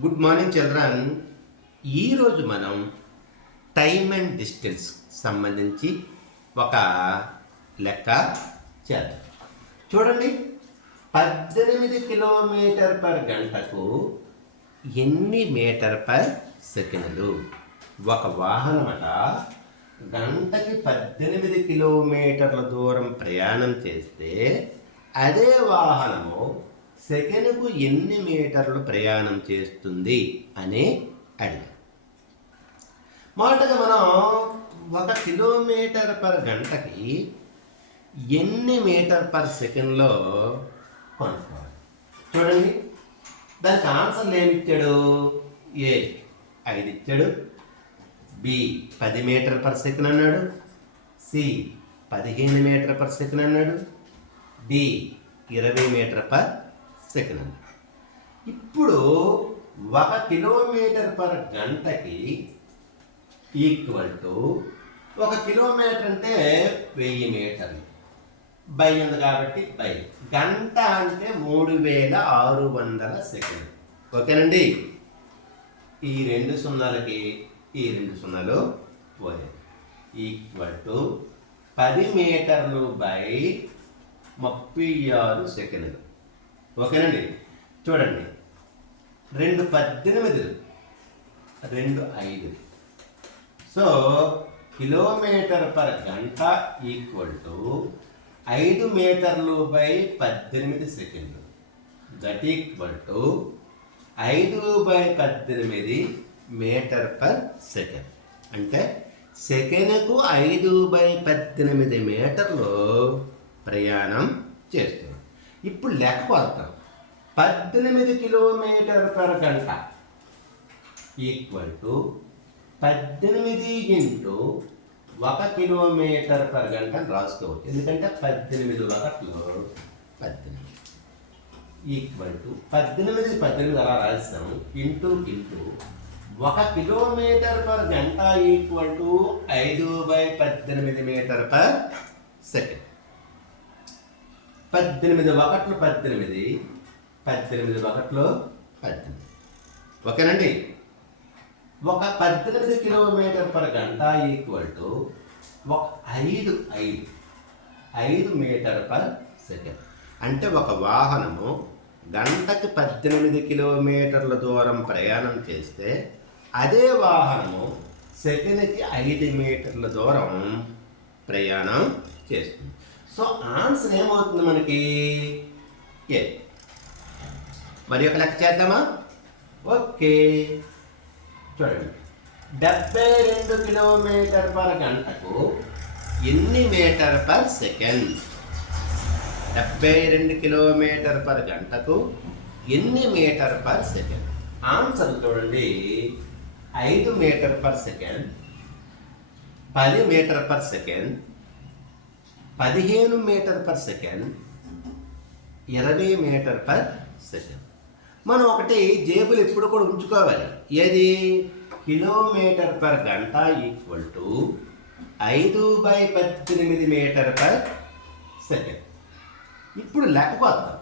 Good morning children. ఈరోజు మనం time and distance సంబంధించి ఒక లెక్క చేద్దాం. చూడండి, 18 కిలోమీటర్ పర్ గంటకు ఎన్ని మీటర్ పర్ సెకండ్లు? ఒక వాహనమట గంటకి 18 కిలోమీటర్ల దూరం ప్రయాణం చేస్తే అదే వాహనము సెకనుకు ఎన్ని మీటర్లు ప్రయాణం చేస్తుంది అని అడిగాం. మొదటగా మనం 1 కిలోమీటర్ పర్ గంటకి ఎన్ని మీటర్ పర్ సెకండ్లో కొనుక్కోవాలి. చూడండి, దానికి ఆన్సర్లు ఏమి ఇచ్చాడు? ఏ 5 ఇచ్చాడు, బి 10 మీటర్ పర్ సెకండ్ అన్నాడు, సి 15 మీటర్ పర్ సెకండ్ అన్నాడు, డి 20 మీటర్ పర్ సెకండ్ అన్నాడు. ఇప్పుడు 1 కిలోమీటర్ పర్ గంటకి ఈక్వల్ టు 1 కిలోమీటర్ అంటే 1000 మీటర్లు, బై ఉంది కాబట్టి బై. గంట అంటే 3600 సెకండ్. ఓకేనండి, ఈ 2 సున్నాలకి ఈ 2 సున్నాలు పోయాయి. ఈక్వల్ టు 10 మీటర్లు బై 36 సెకండ్లు. ఓకేనండి, చూడండి, 2 18, 2 5. సో కిలోమీటర్ పర్ గంట ఈక్వల్ టు 5 మీటర్లు బై 18 సెకండ్లు. That equal to 5 by 18 metre per second. అంటే సెకండ్కు 5 బై 18 మీటర్లు ప్రయాణం చేస్తుంది. ఇప్పుడు లెక్క కొడతాం. 18 కిలోమీటర్ పర్ గంట equal to 18 into 1 kilometre per గంట అని రాసుకోవచ్చు. ఎందుకంటే 18 ఒకటిలో 18 ఈక్వల్ టు 18 అలా రాస్తాము. ఇంటూ 1 కిలోమీటర్ పర్ గంట equal to 5 by 18 metre per second. 18 ఒకట్లు 18, 18 ఒకట్లు 18. ఓకేనండి, ఒక 18 కిలోమీటర్ పర్ గంట equal to 5 metre per second. అంటే ఒక వాహనము గంటకి 18 కిలోమీటర్ల దూరం ప్రయాణం చేస్తే అదే వాహనము సెకండ్కి 5 మీటర్ల దూరం ప్రయాణం చేస్తుంది. సో ఆన్సర్ ఏమవుతుంది మనకి? ఏ. మరి ఒక లెక్క చేద్దామా? ఓకే, చూడండి, 72 కిలోమీటర్ పర్ గంటకు ఎన్ని metre per second? 72 kilometre per గంటకు ఎన్ని మీటర్ పర్ సెకండ్? ఆన్సర్ చూడండి, 5 metre per second, 10 metre per second, 15 metre per second, 20 metre per second. మనం ఒకటి జేబులు ఎప్పుడు కూడా ఉంచుకోవాలి. ఏది? కిలోమీటర్ పర్ గంట equal to 5 by 18 metre per second. ఇప్పుడు లెక్క వద్దాం.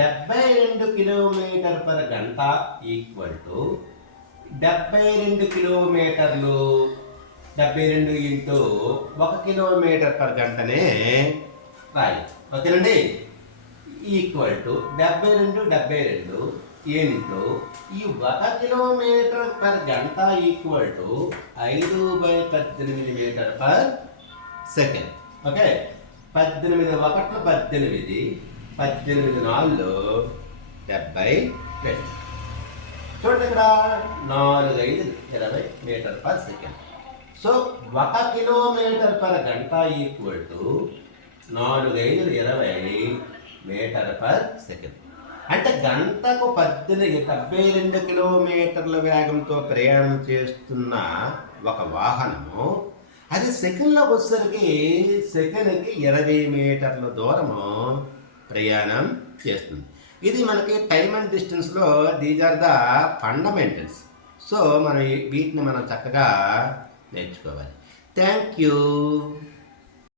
72 కిలోమీటర్ పర్ గంట ఈక్వల్ టు 72 కిలోమీటర్లు, 72 ఇంటూ 1 కిలోమీటర్ పర్ గంటనే రాయి. ఓకేనండి, ఈక్వల్ టు 72 ఇంటూ ఈ 1 కిలోమీటర్ పర్ గంట equal to 5 by 18 metre per second. Okay, 18 ఒకట్లు 18, 18 4 72. చూడండి, ఇక్కడ 4 5 20 metre per second. So 1 kilometre per గంట equal to 4 5 20 metre per second. అంటే గంటకు 72 కిలోమీటర్ల వేగంతో ప్రయాణం చేస్తున్న ఒక వాహనము అది సెకండ్లోకి వచ్చేసరికి సెకండ్కి 20 మీటర్ల దూరము ప్రయాణం చేస్తుంది. ఇది మనకి టైమ్ అండ్ డిస్టెన్స్లో these are the fundamentals. So మనం వీటిని మనం చక్కగా నేర్చుకోవాలి. Thank you.